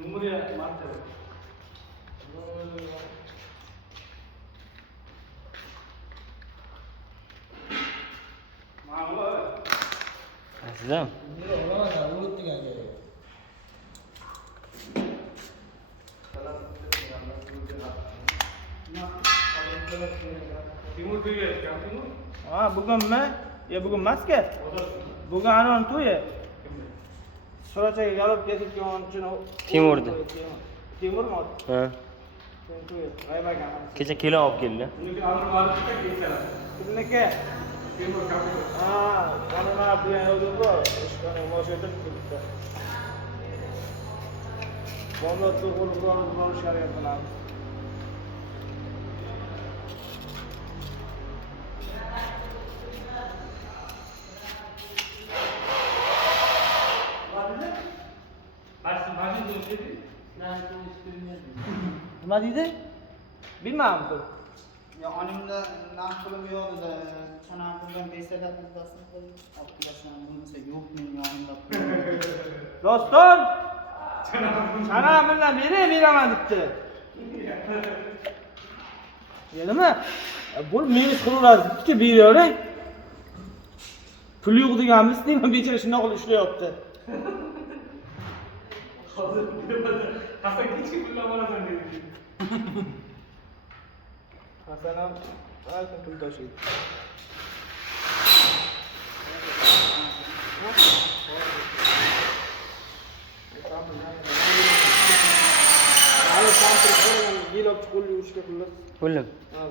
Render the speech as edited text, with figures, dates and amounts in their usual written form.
numara ಮಾಡ್ತಾರೆ ಮಾವ ಅಸದ ನೀರು ಒಳಗ ಉಳುತ್ತಿಗೆ Timur tu ya, yang Timur? Ah, bukan mah, ya bukan mas ke? Bukan anu tu ya. Soalnya saya kalau biasa cuma cina. Timur tu. Timur mau. हाँ Tu ya, baik kan. Kitchen kilo of kilo Ini orang luar kita kita. Kiतने के? Timur kamu. हाँ, kalau ना आप यहाँ हो तो इसका नहीं मौसम तो कितना. बहुत तो बहुत शायद बना. Masih tu jadi. Nima deydi? Bilmadim ku. Ya onimda narxim yo'q edi. Sanam puldan besada bizdasin pul olib kelasan. Bunisi yo'q mening yonimda pul. Doston! Sana bilan beraman debdi. Yedimi? Bu meni qiluradi debdi beravering. Pul yo'q deganmiz, nima bechara shunday qilib ishlayapti. Hasan kichik pullar borasan dedi. Hasan ham aytib pul tashlaydi. Hali kampir qilgan, yilib pul yuvishga pullar. कुल्लम Ha,